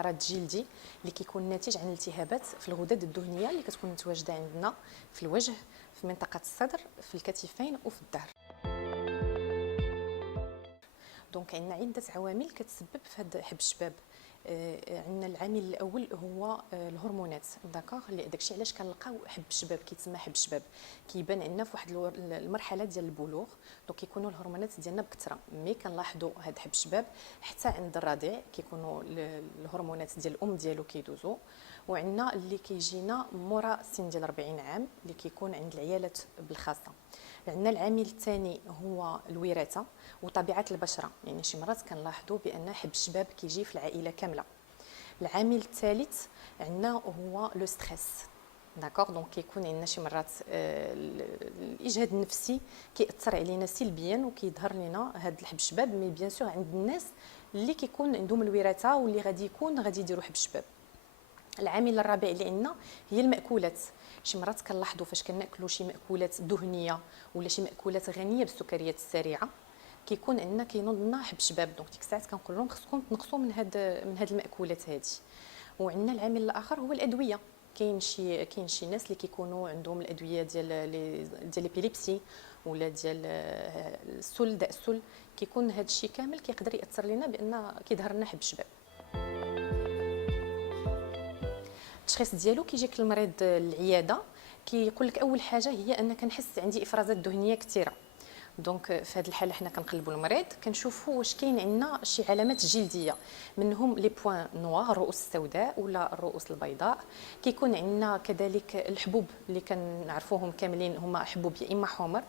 مرض جلدي اللي كيكون ناتج عن التهابات في الغدد الدهنيه اللي كتكون متواجده عندنا في الوجه، في منطقه الصدر، في الكتفين وفي الظهر. دونك عندنا عده عوامل كتسبب في هذا حب الشباب. عندنا العامل الاول هو الهرمونات، داكوغ، داكشي علاش كنلقاو حب الشباب كيتسمى حب الشباب. كيبان عندنا في واحد المرحله ديال البلوغ، دونك كيكونوا الهرمونات ديالنا بكثره، مي كنلاحظوا هذا حب الشباب حتى عند الرضيع كيكونوا الهرمونات ديال الام ديالو كيدوزوا. وعندنا اللي كيجينا مورا سن ديال 40 عام اللي كيكون عند العيالات بالخاصه. عندنا العامل الثاني هو الوراثه وطبيعه البشره، يعني شي مرات كنلاحظوا بان حب الشباب كيجي في العائله كامله. العامل الثالث عندنا هو لو ستريس، داكوغ، دونك كيكون عندنا شي مرات الاجهاد النفسي كيأثر علينا سلبيا وكيظهر لنا هذا الحب الشباب. مي بيان سور عند الناس اللي كيكون عندهم الوراثه واللي غادي يديروا حب الشباب. العامل الرابع اللي عندنا هي المأكولات. شي مرات كنلاحظوا فاش كناكلوا شي مأكولات دهنيه ولا شي مأكولات غنيه بالسكريات السريعه كيكون عندنا كينوض لنا حب الشباب. دونك ديك الساعات كنقول لهم خصكم تنقصوا من هاد المأكولات هذه. وعندنا العامل الاخر هو الادويه. كاين شي ناس اللي كيكونوا عندهم الادويه ديال الابيليبسي ولا ديال السل، داء السل، كيكون هذا الشيء كامل كيقدر ياثر لنا بان كيظهر لنا حب الشباب. التشخيص ديالو كيجيك المريض للعياده كيقول لك اول حاجه هي ان كنحس عندي افرازات دهنيه كثيره. دونك في هذه الحاله حنا كنقلبوا المريض كنشوفوا واش كاين عندنا شي علامات جلديه، منهم لي بوين نوار، الرؤوس السوداء ولا الرؤوس البيضاء. كيكون عندنا كذلك الحبوب اللي كنعرفوهم كاملين هما حبوب يا اما حمر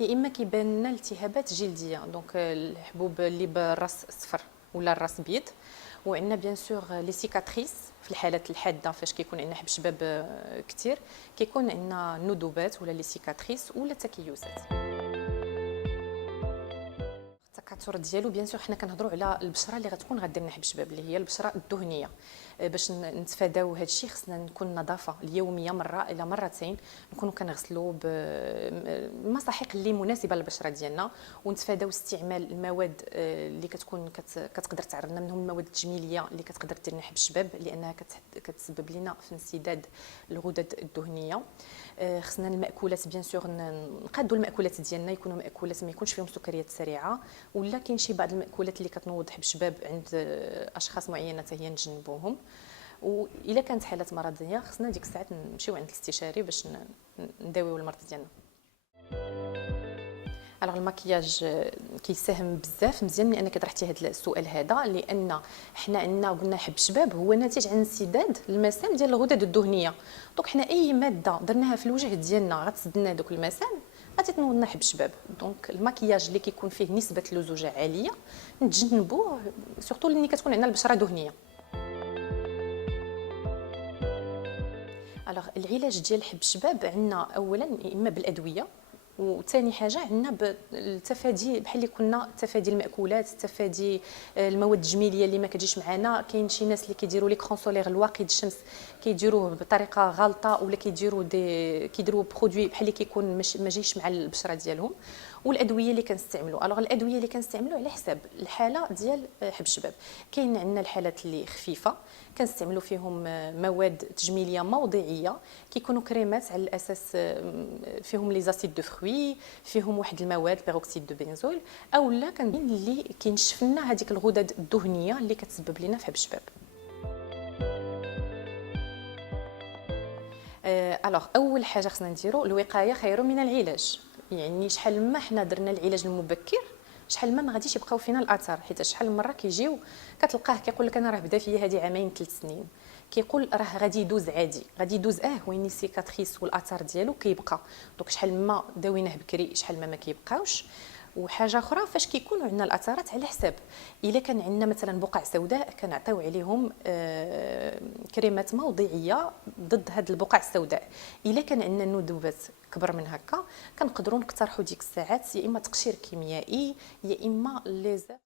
يا اما كيبان لنا التهابات جلديه، دونك الحبوب اللي بالراس صفر ولا الراس بيض. وعندنا بيان سور لي سيكاتريس في الحالات الحاده فاش كيكون عندنا حب شباب كثير، كيكون عندنا ندوبات ولا لي سيكاتريس ولا تكيسات. التكاثر ديالو بيان سور حنا كنهضروا على البشره اللي غتكون غدير لنا حب الشباب اللي هي البشره الدهنيه. باش نتفاداو هذا الشيء خصنا نكون النظافه اليوميه مره الى مرتين، نكونوا كنغسلوا بالمساحيق اللي مناسبه للبشره ديالنا، ونتفاداو استعمال المواد اللي كتقدر تعرضنا منهم المواد التجميليه اللي كتقدر دير لنا حب الشباب لانها كتسبب لنا في انسداد الغدد الدهنيه. خصنا المأكولات بيان سور نقادوا المأكولات ديالنا يكونوا مأكولات ما يكونش فيهم سكريات سريعه، ولا كاين شي بعض المأكولات اللي كتنوض حب الشباب عند اشخاص معينه حتى هي نتجنبوهم. واذا كانت حالات مرضيه خصنا ديك الساعات نمشيو عند الاستشاري باش نداويو المرض ديالنا. الوغ المكياج كيساهم بزاف، مزيان من انك طرحتي هذا السؤال هذا، لان حنا عندنا قلنا حب الشباب هو ناتج عن انسداد المسام ديال الغدد الدهنيه. دونك حنا اي ماده درناها في الوجه ديالنا غتسد لنا دوك المسام غادي تنوض لنا حب الشباب. دونك المكياج اللي كيكون فيه نسبه اللزوجه عاليه نتجنبوه، سورتو اللي كتكون عندنا البشره دهنيه. الوغ العلاج ديال حب الشباب عندنا اولا اما بالادويه، وثاني حاجه عندنا بالتفادي بحال اللي كنا تفادي المأكولات، تفادي المواد التجميليه اللي ما كتجيش معنا. كاين شي ناس اللي كيديروا ليكرون سولير الواقي الشمس كيديروه بطريقه غلطه ولا كيديروا برودوي بحال اللي كيكون ما جايش مع البشره ديالهم. والادويه اللي كنستعملوا، الوغ الادويه اللي كنستعملوا على حساب الحاله ديال حب الشباب. كاين عندنا الحالات اللي خفيفه كنستعملوا فيهم مواد تجميليه موضعيه، كيكونوا كريمات على الاساس فيهم لي زاسيد دو فروي، فيهم واحد المواد بيروكسيد دو بنزول، او لا كاين اللي كينشف لنا هذيك الغدد الدهنيه اللي كتسبب لنا في حب الشباب. الوغ اول حاجه خصنا نديرو الوقايه خير من العلاج. يعني شحال ما حنا درنا العلاج المبكر شحال ما غاديش يبقاو فينا الاثار، حيت شحال من مره كيجيو كتلقاه كيقول لك انا راه بدا فيا هذه عامين 3 سنين، كيقول راه غادي يدوز عادي، غادي يدوز وين سيكاتريس والاثار ديالو كيبقى. دونك شحال ما داويناه بكري شحال ما كيبقاوش. وحاجه اخرى فاش كيكونوا عندنا الاثارات على حساب، الا كان عندنا مثلا بقع سوداء كنعطيو عليهم كريمات موضعيه ضد هاد البقع السوداء. الا كان عندنا ندوبات كبر من هكا كنقدروا نقترحوا ديك الساعات يا اما تقشير كيميائي يا اما ليزر.